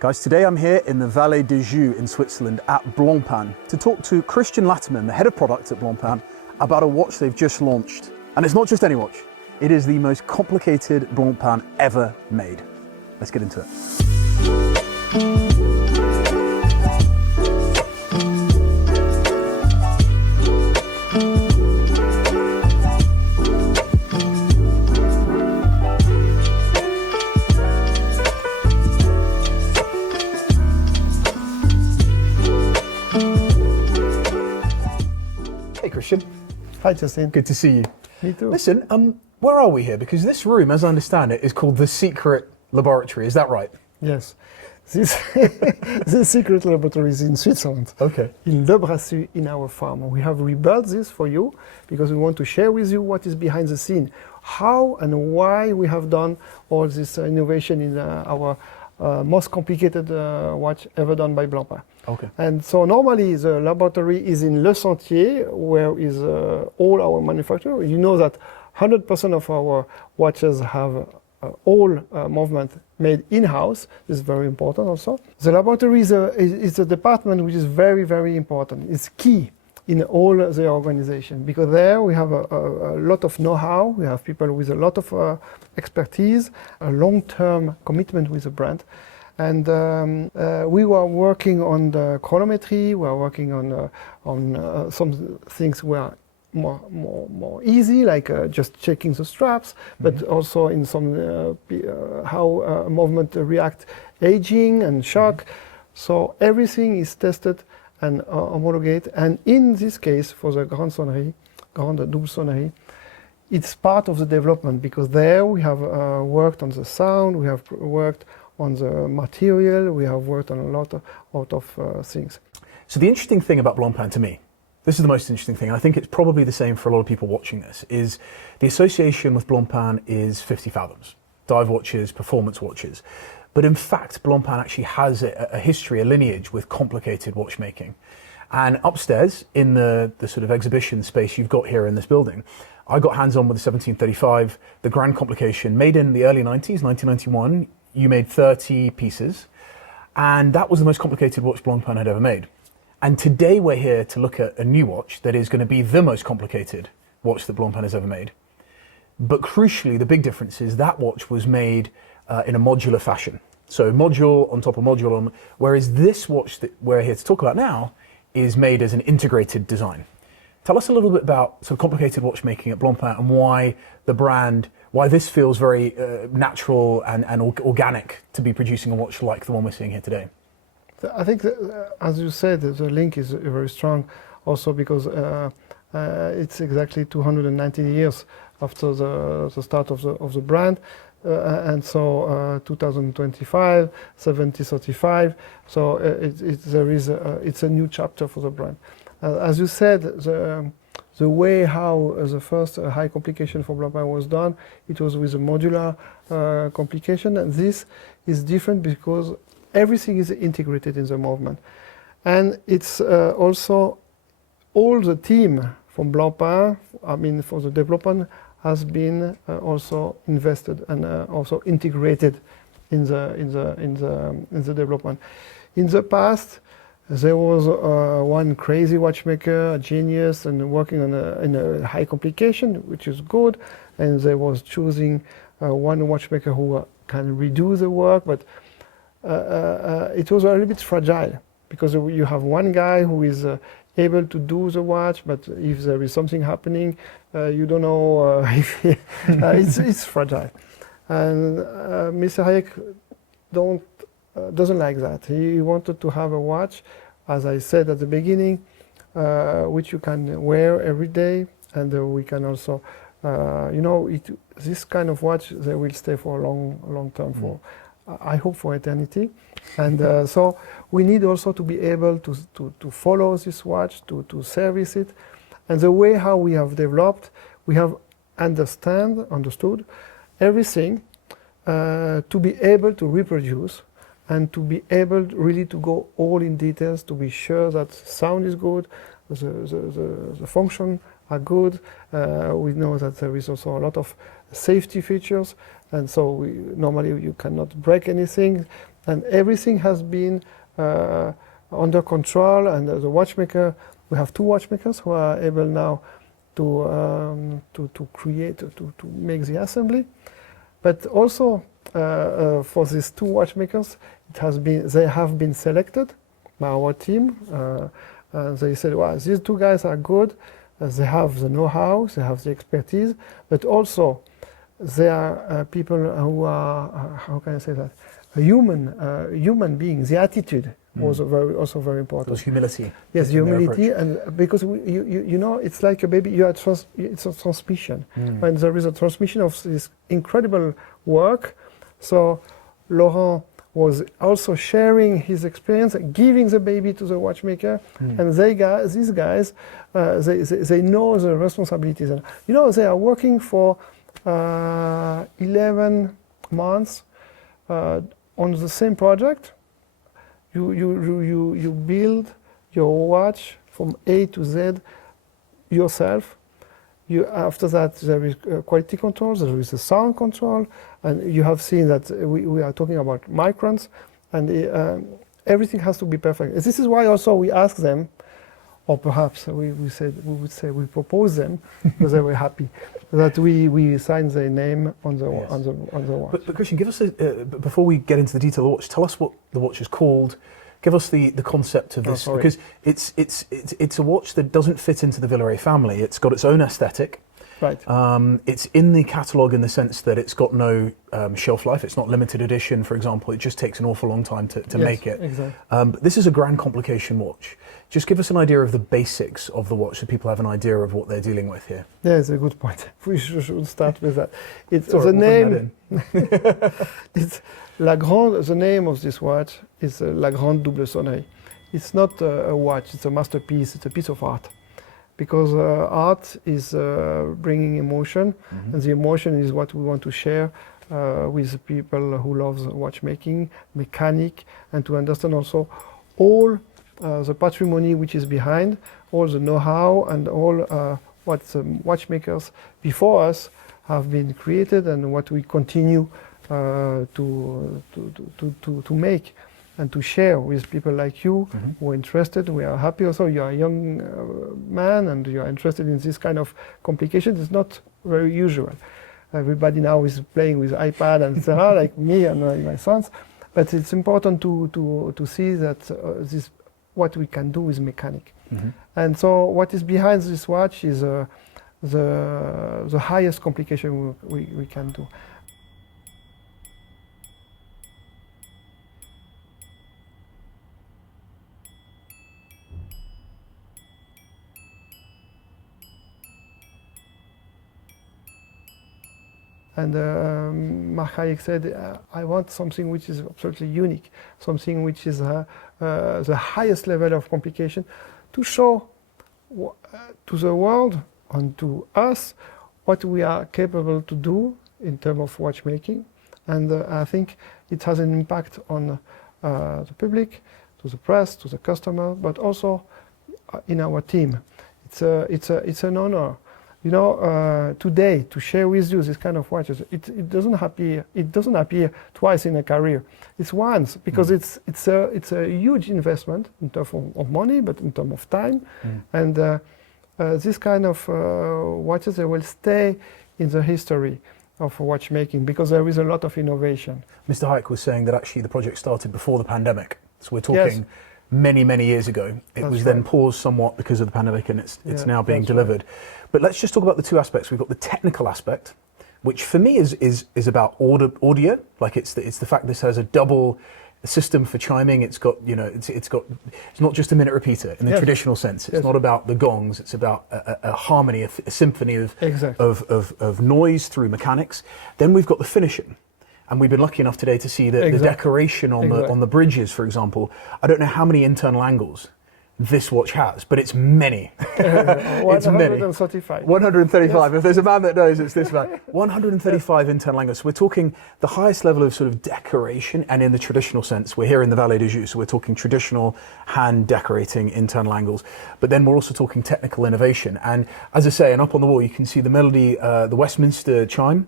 Guys, today I'm here in the Vallée de Joux in Switzerland at Blancpain to talk to Christian Lattmann, the head of product at Blancpain, about a watch they've just launched. And it's not just any watch, it is the most complicated Blancpain ever made. Let's get into it. Hey Christian. Hi Justin. Good to see you. Me too. Listen, where are we here? Because this room, as I understand it, is called the secret laboratory. Is that right? Yes. This secret laboratory is in Switzerland. Okay. In Le Brassus, in our farm. We have rebuilt this for you because we want to share with you what is behind the scene. How and why we have done all this innovation in our most complicated watch ever done by Blancpain. Okay. And so normally the laboratory is in Le Sentier, where is all our manufacturer. You know that 100% of our watches have all movement made in-house. This is very important also. The laboratory is a department which is very, very important. It's key in all the organization because there we have a lot of know-how. We have people with a lot of expertise, a long-term commitment with the brand. And we were working on the chronometry. We are working on some things were more easy, like just checking the straps, but also in some how movement react aging and shock. So everything is tested and homologated. And in this case, for the Grande Sonnerie, Grande Double Sonnerie, it's part of the development because there we have worked on the sound, we have worked on the material, we have worked on a lot of things. So the interesting thing about Blancpain to me, this is the most interesting thing, and I think it's probably the same for a lot of people watching this, is the association with Blancpain is 50 fathoms. Dive watches, performance watches. But in fact, Blancpain actually has a history, a lineage with complicated watchmaking. And upstairs, in the sort of exhibition space you've got here in this building, I got hands-on with the 1735, the Grand Complication, made in the early 90s, 1991. You made 30 pieces, and that was the most complicated watch Blancpain had ever made. And today we're here to look at a new watch that is going to be the most complicated watch that Blancpain has ever made. But crucially, the big difference is that watch was made in a modular fashion. So module on top of module on, whereas this watch that we're here to talk about now is made as an integrated design. Tell us a little bit about sort of complicated watchmaking at Blancpain and why the brand, why this feels very natural and organic to be producing a watch like the one we're seeing here today. I think, as you said, the link is very strong also because it's exactly 290 years after the start of the brand. And so 2025, 7035, so it's a new chapter for the brand. As you said, the way how the first high complication for Blancpain was done, it was with a modular complication, and this is different because everything is integrated in the movement. And it's also all the team from Blancpain, I mean for the development, has been also invested and also integrated in the development. In the past, there was one crazy watchmaker, a genius, and working on in a high complication, which is good. And they was choosing one watchmaker who can redo the work, but it was a little bit fragile because you have one guy who is able to do the watch, but if there is something happening, you don't know if it's fragile. And Mr. Hayek doesn't like that. He wanted to have a watch, as I said at the beginning, which you can wear every day, and we can also, this kind of watch, they will stay for a long term, for I hope for eternity. And so we need also to be able to follow this watch, to service it. And the way how we have developed, we have understood everything to be able to reproduce and to be able really to go all in details to be sure that sound is good, the function are good. We know that there is also a lot of safety features, and so normally you cannot break anything. and everything has been under control. And the watchmaker, we have 2 watchmakers who are able now to create, to make the assembly. But also for these 2 watchmakers, they have been selected by our team. They said, well, these 2 guys are good. They have the know-how, they have the expertise, but also they are people who are, how can I say that, a human being. The attitude was also very important. There's humility. Yes, humility, and because you know, it's like a baby. It's a transmission, and there is a transmission of this incredible work. So Laurent was also sharing his experience, giving the baby to the watchmaker, and these guys, they know the responsibilities. And you know, they are working for 11 months on the same project. You build your watch from A to Z yourself. After that, there is quality control, there is a sound control, and you have seen that we are talking about microns, and everything has to be perfect. This is why also we ask them, or perhaps we propose them, because they were happy, that we sign their name on the watch. But Christian, give us before we get into the detail of the watch, tell us what the watch is called. Give us the concept of this, because it's a watch that doesn't fit into the Villeray family. It's got its own aesthetic. Right. It's in the catalogue in the sense that it's got no shelf life. It's not limited edition, for example. It just takes an awful long time to make it. Exactly. But this is a grand complication watch. Just give us an idea of the basics of the watch so people have an idea of what they're dealing with here. Yeah, it's a good point. We should start with that. It's Sorry, the name. It's La Grande. The name of this watch is La Grande Double Sonnerie. It's not a watch. It's a masterpiece. It's a piece of art. Because art is bringing emotion, and the emotion is what we want to share with people who love watchmaking, mechanic, and to understand also all the patrimony which is behind, all the know-how, and all what the watchmakers before us have been created, and what we continue to make and to share with people like you who are interested. We are happy also you are a young man and you are interested in this kind of complications. It's not very usual. Everybody now is playing with iPad and etc., like me and my sons. But it's important to see that this what we can do with mechanic. And so what is behind this watch is the highest complication we can do. And Mark Hayek said, I want something which is absolutely unique, something which is the highest level of complication to show to the world and to us what we are capable to do in terms of watchmaking. And I think it has an impact on the public, to the press, to the customer, but also in our team. It's an honor. You know, today to share with you this kind of watches, it doesn't appear twice in a career. It's once, because it's a huge investment in terms of money, but in terms of time. And this kind of watches, they will stay in the history of watchmaking because there is a lot of innovation. Mr. Hayek was saying that actually the project started before the pandemic. So we're talking many, many years ago. It was then paused somewhat because of the pandemic, and it's now being delivered. But let's just talk about the two aspects. It's the technical aspect, which for me is about audio. Like it's the fact this has a double system for chiming. It's got, you know, it's not just a minute repeater in the traditional sense. It's not about the gongs. It's about a harmony, a symphony of noise through mechanics. Then we've got the finishing. And we've been lucky enough today to see the decoration on the bridges, for example. I don't know how many internal angles this watch has, but it's many. It's 135. 135. If there's a man that knows, it's this man. 135 internal angles. So we're talking the highest level of sort of decoration, and in the traditional sense, we're here in the Vallée de Joux, so we're talking traditional hand decorating internal angles. But then we're also talking technical innovation. And as I say, and up on the wall, you can see the melody, the Westminster chime.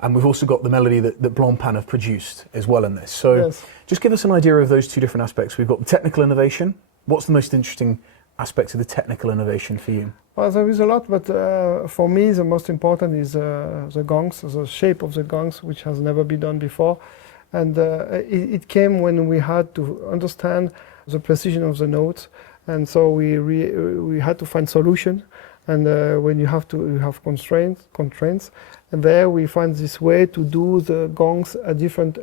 and we've also got the melody that Blancpain have produced as well in this. So Yes. just give us an idea of those two different aspects. We've got the technical innovation. What's the most interesting aspects of the technical innovation for you? Well, there is a lot, but for me, the most important is the gongs, the shape of the gongs, which has never been done before. And it came when we had to understand the precision of the notes. And so we had to find solution. And when you have constraints. And there we find this way to do the gongs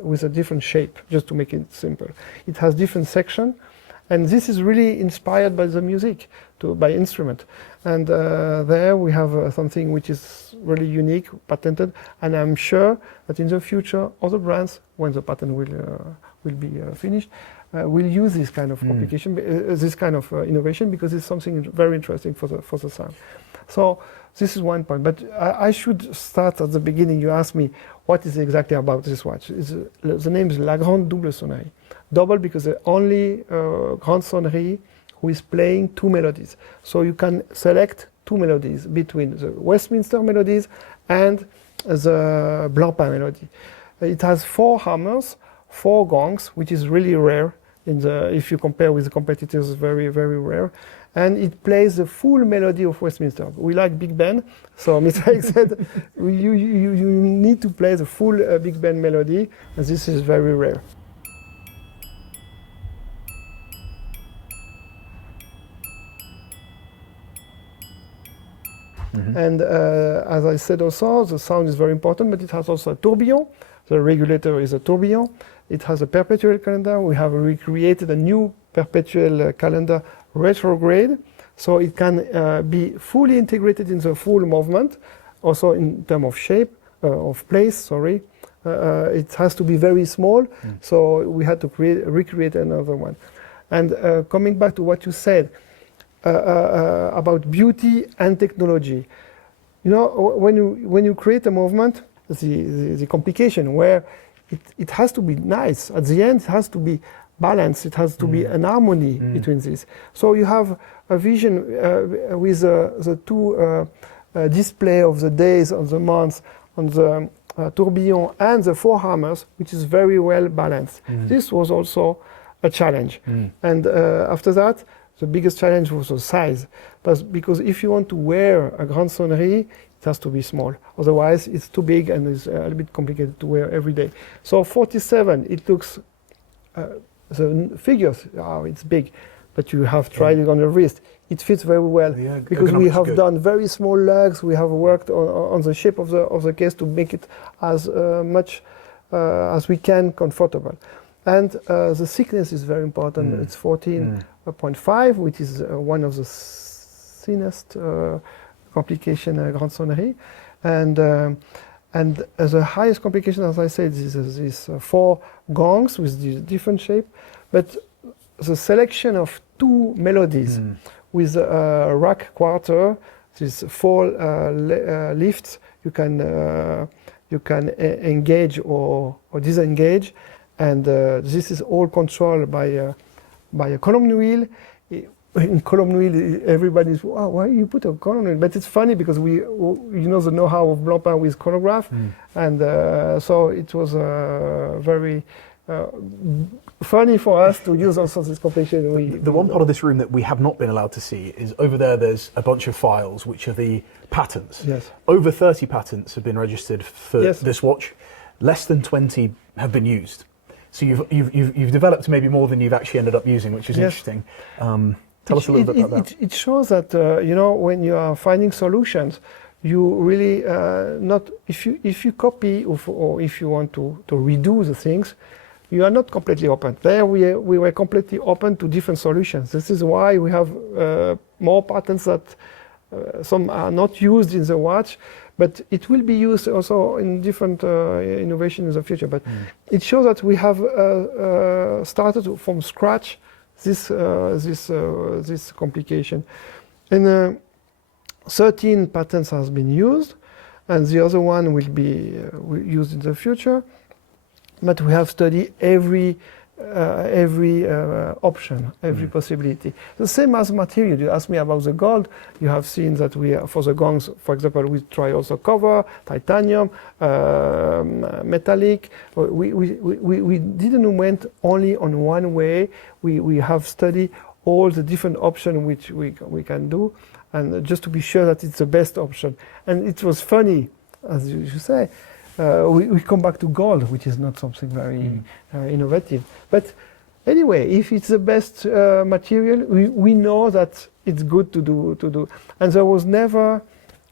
with a different shape, just to make it simple. It has different section. And this is really inspired by the music, by instrument. And there we have something which is really unique, patented, and I'm sure that in the future, other brands, when the patent will be finished, will use this kind of complication, this kind of innovation, because it's something very interesting for the sound. So this is one point. But I should start at the beginning. You asked me what is exactly about this watch. The name is La Grande Double Sonnerie. Double because the only Grande Sonnerie who is playing two melodies. So you can select two melodies between the Westminster melodies and the Blancpain melody. It has 4 hammers, 4 gongs, which is really rare. If you compare with the competitors, very, very rare. And it plays the full melody of Westminster. We like big band, so Mr. X said you need to play the full big band melody, and this is very rare. And as I said also, the sound is very important, but it has also a tourbillon. The regulator is a tourbillon. It has a perpetual calendar. We have recreated a new perpetual calendar retrograde, so it can be fully integrated in the full movement, also in terms of shape, of place, sorry. It has to be very small, so we had to recreate another one. And coming back to what you said, about beauty and technology. You know, when you create a movement, the complication where it has to be nice. At the end, it has to be balanced. It has to be an harmony between these. So you have a vision with the two display of the days, of the months, on the tourbillon and the 4 hammers, which is very well balanced. This was also a challenge. And after that, the biggest challenge was the size, because if you want to wear a Grande Sonnerie, it has to be small. Otherwise, it's too big and it's a little bit complicated to wear every day. So 47, it looks, the figures, it's big, but you have tried it on the wrist. It fits very well, because we have done very small lugs. We have worked on the shape of the case to make it as much as we can comfortable. And the thickness is very important. It's 14.5, which is one of the thinnest complication Grande Sonnerie. And the highest complication, as I said, is these 4 gongs with the different shape. But the selection of 2 melodies with a rack quarter, these 4 lifts, you can engage or disengage. And this is all controlled by a column wheel. In column wheel, everybody's, wow, why you put a column wheel? But it's funny because the know-how of Blancpain with chronograph, and so it was very funny for us to use also this complication. The one part of this room that we have not been allowed to see is over there. There's a bunch of files which are the patents. Yes. Over 30 patents have been registered for Yes. this watch. Less than 20 have been used. So you've developed maybe more than you've actually ended up using, which is interesting. Tell us a little bit about that. It shows that when you are finding solutions, you really not if you copy or if you want to redo the things, you are not completely open. There we were completely open to different solutions. This is why we have more patents that some are not used in the watch. But it will be used also in different innovations in the future. But it shows that we have started from scratch this complication. And 13 patents has been used, and the other one will be used in the future. But we have studied every every option, every possibility. The same as material. You asked me about the gold. You have seen that we, for the gongs, for example, we try also copper, titanium, metallic. We didn't went only on one way. We have studied all the different options which we can do, and just to be sure that it's the best option. And it was funny, as you say. We come back to gold, which is not something very innovative. But anyway, if it's the best material, we know that it's good to do. And there was never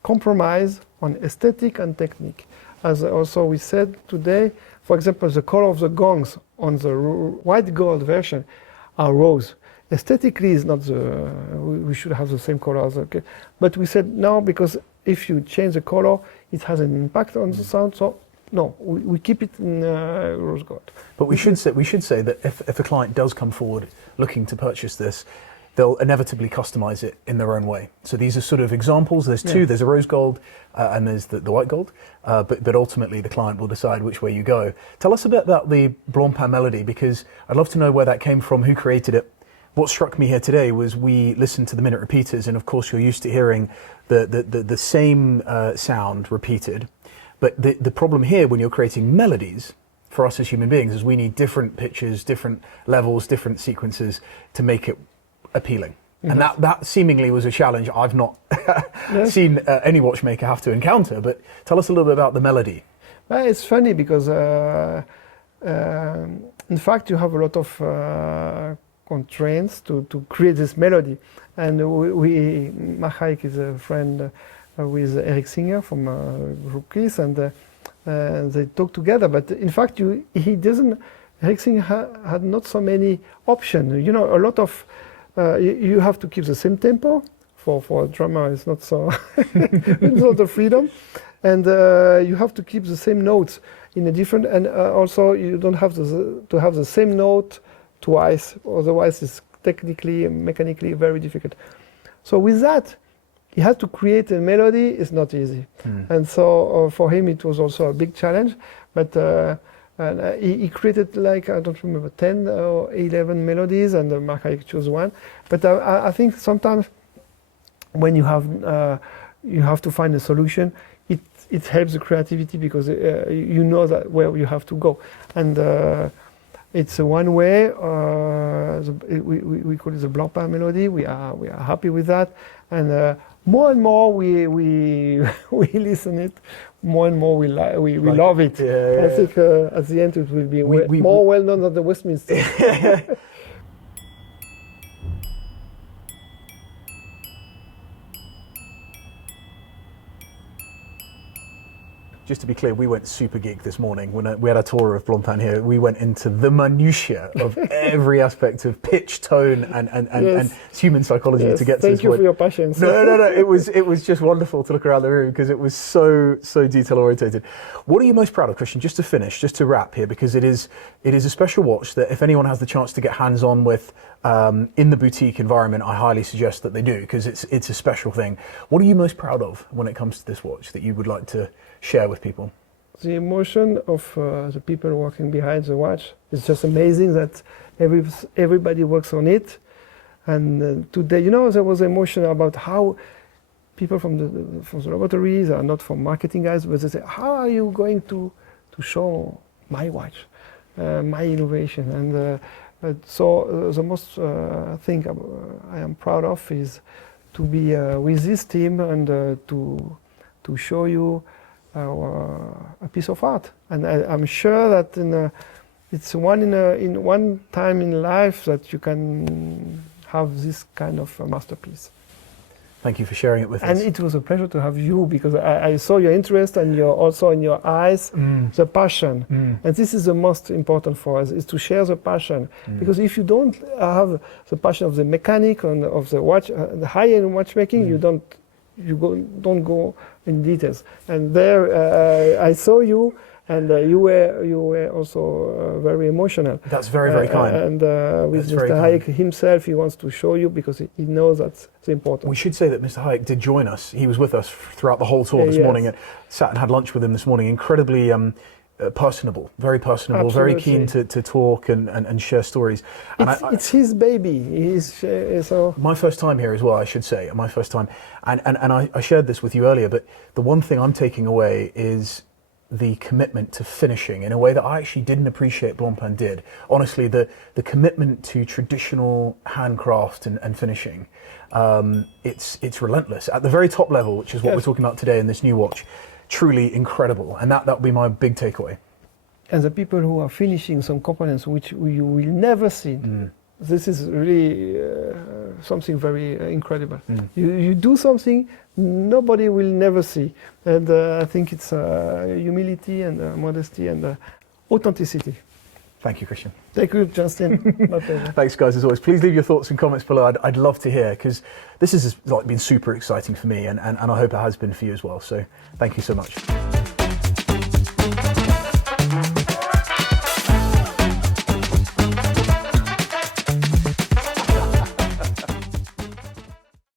compromise on aesthetic and technique. As also we said today, for example, the color of the gongs on the white gold version are rose. Aesthetically, is not we should have the same color as the, but we said no, because if you change the color, it has an impact on the sound. So no, we keep it in rose gold. But we should say that if a client does come forward looking to purchase this, they'll inevitably customize it in their own way. So these are sort of examples. There's two. There's a rose gold and there's the white gold. But ultimately, the client will decide which way you go. Tell us a bit about the Blancpain melody, because I'd love to know where that came from, who created it. What struck me here today was we listened to the minute repeaters, and of course you're used to hearing the same sound repeated. But the problem here when you're creating melodies, for us as human beings, is we need different pitches, different levels, different sequences to make it appealing. And that seemingly was a challenge I've not seen any watchmaker have to encounter. But tell us a little bit about the melody. Well, it's funny because in fact you have a lot of constraints to create this melody. And Machaik is a friend with Eric Singer from Group Kiss, and they talk together. But in fact, Eric Singer had not so many options. You know, a lot of, you have to keep the same tempo. For a drummer, it's not so, it's not a freedom. And you have to keep the same notes in a different, and also you don't have to have the same note twice, otherwise it's technically and mechanically very difficult. So with that, he had to create a melody. It's not easy. And so for him it was also a big challenge, but and he created, like, I don't remember, 10 or 11 melodies, and Machaik chose one. But I think sometimes when you have to find a solution, it helps the creativity, because you know that where you have to go. And it's a one way. We call it the Blancpain melody. We are happy with that, and more and more we listen it. More and more we love it. I think at the end it will be more well known than the Westminster. Just to be clear, we went super geek this morning when we had a tour of Blancpain here. We went into the minutiae of every aspect of pitch, tone, and human psychology to get to this point. Thank you for your patience. No. It was just wonderful to look around the room, because it was so detail orientated. What are you most proud of, Christian? Just to finish, just to wrap here, because it is a special watch that if anyone has the chance to get hands on with in the boutique environment, I highly suggest that they do, because it's a special thing. What are you most proud of when it comes to this watch that you would like to share with people? The emotion of the people working behind the watch is just amazing, that everybody works on it. And today, you know, there was emotion about how people from the laboratories are not from marketing guys, but they say, how are you going to show my watch, my innovation? And so the most thing I am proud of is to be with this team and to show you a piece of art. And I'm sure that it's in one time in life that you can have this kind of a masterpiece. Thank you for sharing it with us. And it was a pleasure to have you, because I saw your interest, and also in your eyes, the passion. And this is the most important for us, is to share the passion. Because if you don't have the passion of the mechanic and of the watch, the high-end watchmaking, you don't go in details. And there I saw you, and you were also very emotional. That's very kind. And with Mr. Hayek himself, he wants to show you, because he knows that's important. We should say that Mr. Hayek did join us. He was with us throughout the whole tour this morning, and sat and had lunch with him this morning. Incredibly personable, very personable, very keen to talk and share stories. And it's his baby. So my first time here as well, I should say, my first time. And I shared this with you earlier, but the one thing I'm taking away is the commitment to finishing in a way that I actually didn't appreciate Blancpain did. Honestly, the commitment to traditional handcraft and finishing, it's relentless. At the very top level, which is what we're talking about today in this new watch, truly incredible. And that would be my big takeaway. And the people who are finishing some components which you will never see, this is really something very incredible. You do something nobody will never see. And I think it's humility and modesty and authenticity. Thank you, Christian. Thank you, Justin. My pleasure. Thanks, guys, as always. Please leave your thoughts and comments below. I'd love to hear, because this has been super exciting for me, and I hope it has been for you as well. So thank you so much.